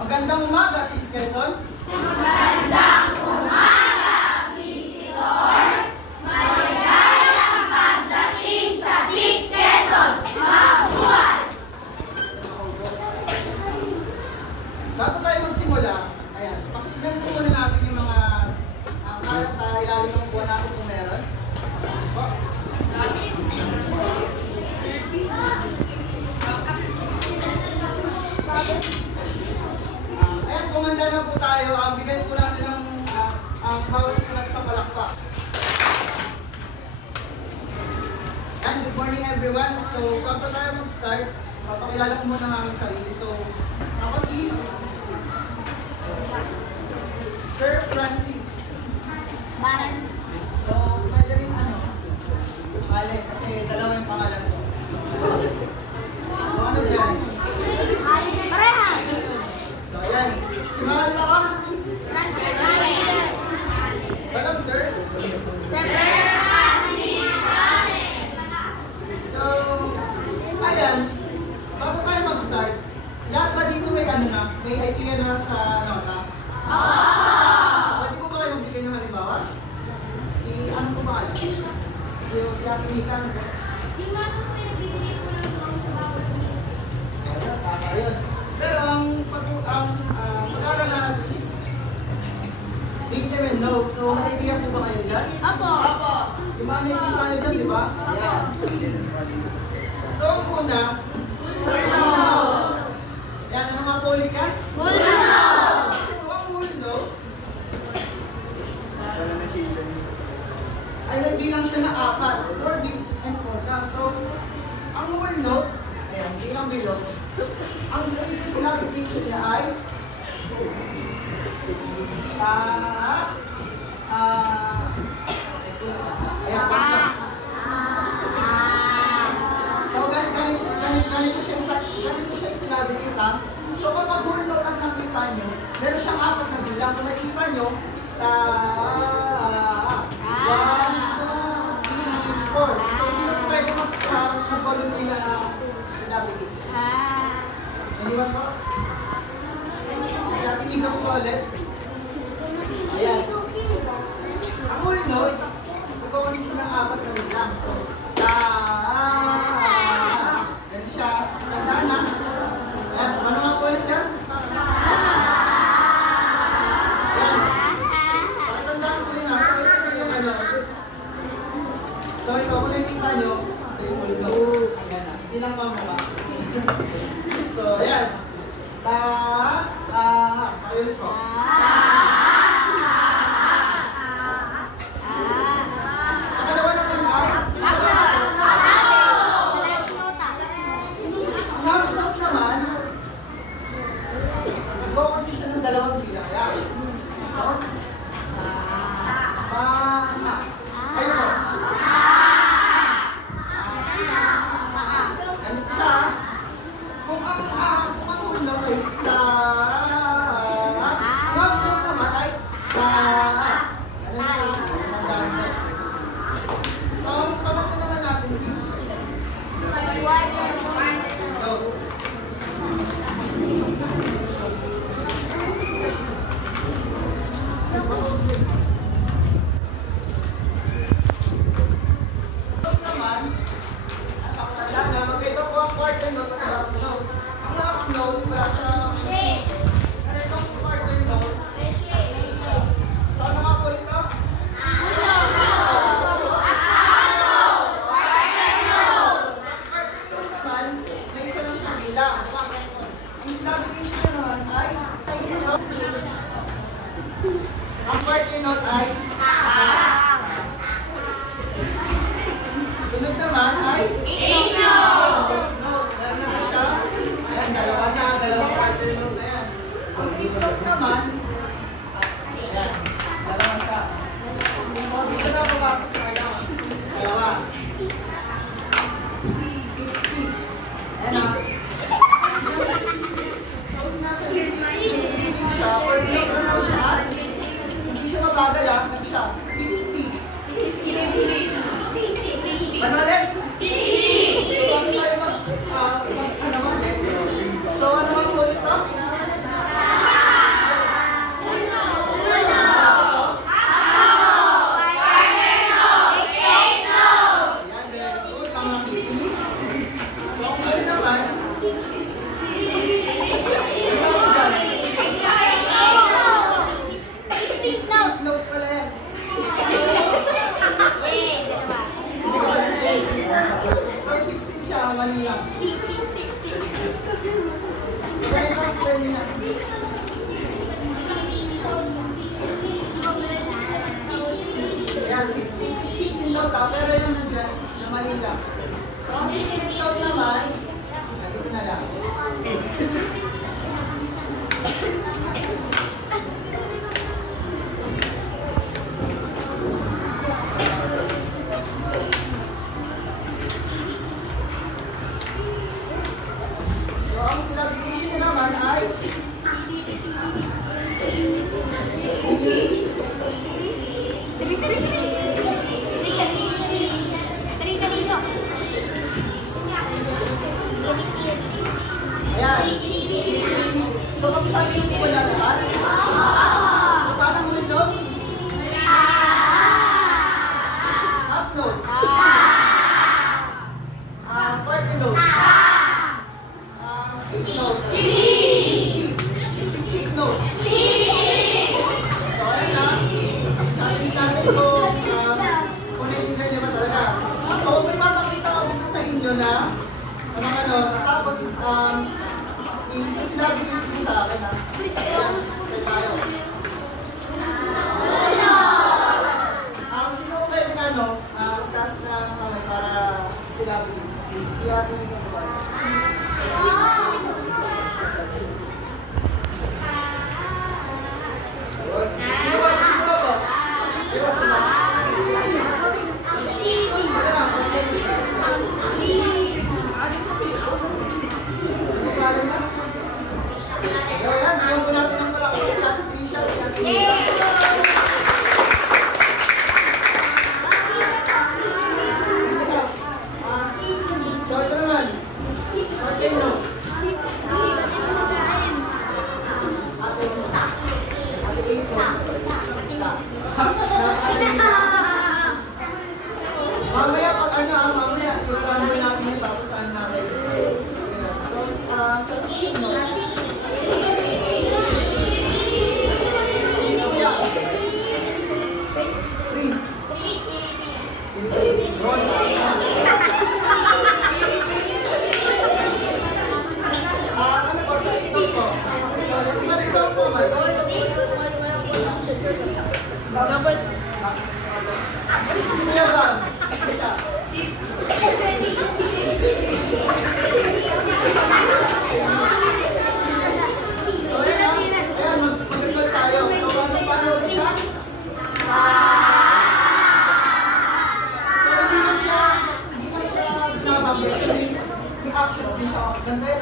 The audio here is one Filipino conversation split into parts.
Magandang umaga, 6 Quezon. Magandang umaga, visitors. Maligayang pagdating sa 6 Quezon. Mabuhay! Bago tayo magsimula, ayan, pakinggan po muna natin yung mga para sa ilalim ng buwan natin kung meron. Ayan, kumanda na po tayo. Bigyan po natin ang bawat isa nagsapalakpak. And good morning everyone. So, bago tayo mag-start, papakilala ko muna ang aking sarili. So, ako si Sir Francis. So, pwede rin Mali, kasi dalawa yung pangalan ko. So, ano dyan? Parehas! So, ayan. Si Mahal na ka? Francis! Walang sir? Sir Francis! So, ayan. Bago tayo mag-start, lahat ba dito may may idea na sa nota? Pwede po ba kayo magbigay ng halimbawa? Ano po ba kayo? Si Ate Mika, ano po? Yung mga po yung nagbibigay ko ng loan sa bawat business. Ayun. Pero ang pag-aaral natin is read them and know. So, naibigan po ba kayo dyan? Apo! Yung mga naibigay tayo dyan, di ba? Ayan. So, ang una, yan, ano mga poli ka? So, ang mundo, ay may bilang siya na 4, 4 weeks and 4 days. So, ang whole note, ayan, bilang below, ang classification niya ay ayan, so, ganito siya sinabi kita. So, kapag whole note ang nakita nyo, meron siyang 4 na bilang. Kung nakita nyo, 1, 2, 3, 4. So, sino po pwede mag-volunteer na sinabi dito? Hindi ba po? Sabi niyo po ulit. Ayan. Ang whole note, magkawali siya ng 4 na bilang. So, ganun siya. Tandaan na. Ayan. Ano nga po ulit yan? So, ito, kung nakikita nyo, ito yung ulit na. Ayan na. Hindi lang mamama. So, ayan. Pakayulit ko. Pakalawa na po yung ay. Ang half-note naman, nag-go kasi siya ng 2 bilang. Ayan. So, ayun po. Ganito siya. Kung ang ulo ay half-note naman ay so, ang pangatlo naman natin is so, ang quarter note ay sunod naman ay 8 note. Meron na siya. Ayan, dalawang quarter note na yan. Ang 8 note naman, ayan, dalawang ka. So, dito na papasok na kayo. Dalawa. 50. Ayan na. So, sinasabi siya, or note na siya as mabagal lang siya. 50. 50. Ano ulit? 50. turn niya. Ayan, 16 daw ta, pero yung nandyan, na mali lang. So, ang 16 daw naman, dito na lang. So, ang syllabization niya naman ay ayan. So, kapisabi yung po na lahat? So, parang ulit doon? Half note? Quarter note? Eighth note? 16th note? So, ayan na. Challenge natin kung naiintindihan niyo ba talaga. So, may papakita ko dito sa inyo na tapos isasilabi dito sa akin ha. Ayan, start tayo. Sino ko pwede taas na kamay para isilabi dito? Siyabi nyo yung buwan. Sino ba po? Sino ba po? Ayan, po natin ang palakot si Ate Trisha. So, ito naman. Ate mo. Ate mamaya pag mamaya i-plan mo natin yung tapos saan natin. So, sa 16 mo. Prince. Ano po sa ito ko? Ano ito po ba? Dapat. Kaya ba? Isa. So, ayan, mag-recall tayo. So, paano ulit siya? So, hindi lang siya binabagay kasi may actions din siya. Ganda yun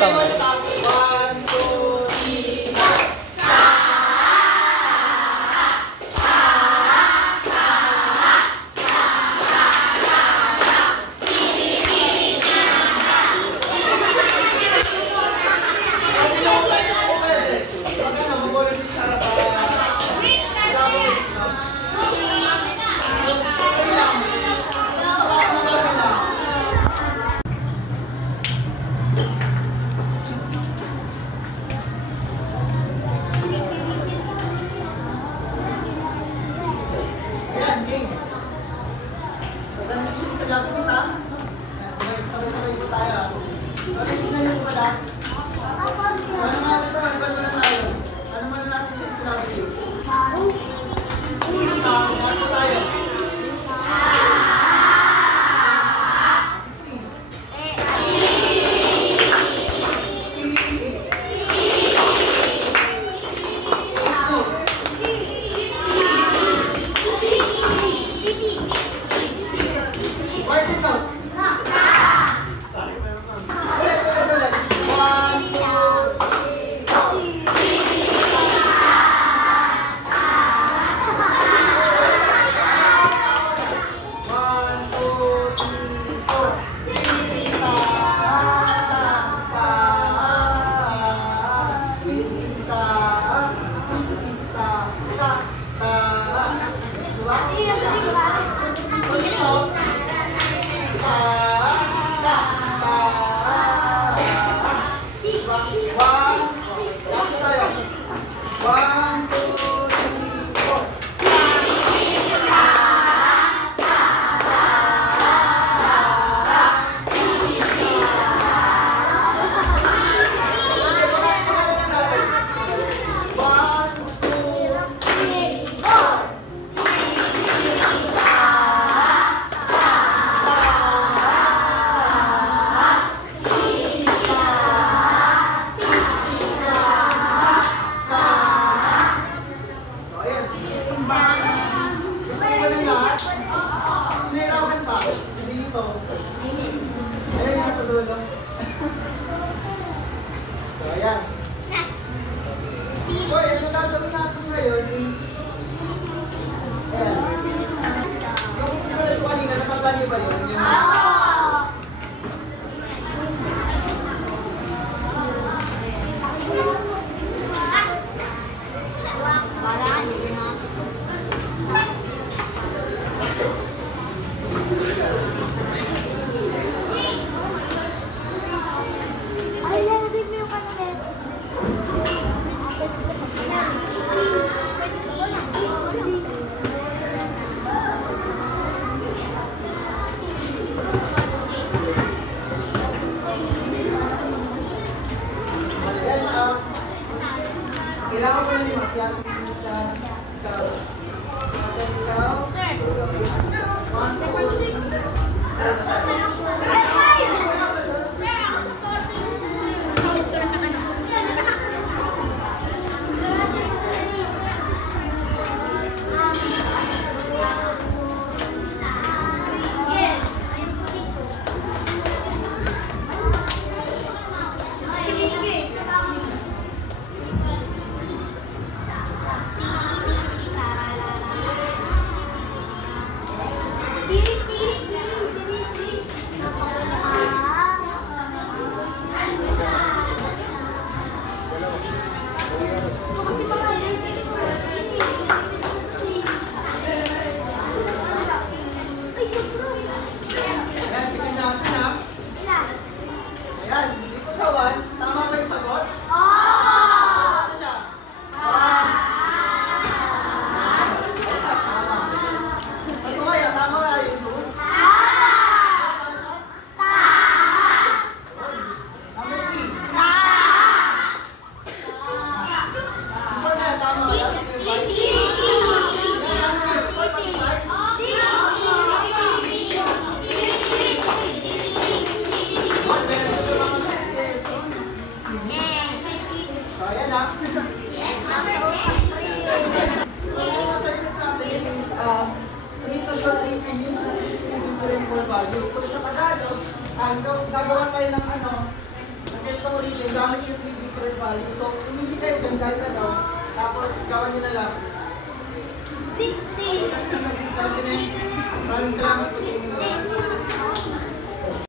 kamay. 1, 2, 3, 4. Sabay-sabay po tayo. Okay, tingnan niyo po pala. Ano nga ito? Ano muna tayo? Ano muna natin siya sa labi? Ano po tayo? 4 values. So sa Tagalog, gagawa tayo ng ano, ng story may different values. So, hindi kayo dyan kahit ano. Tapos, gawan nyo na lang. So, that's the discussion eh. Maraming salamat po sa inyo.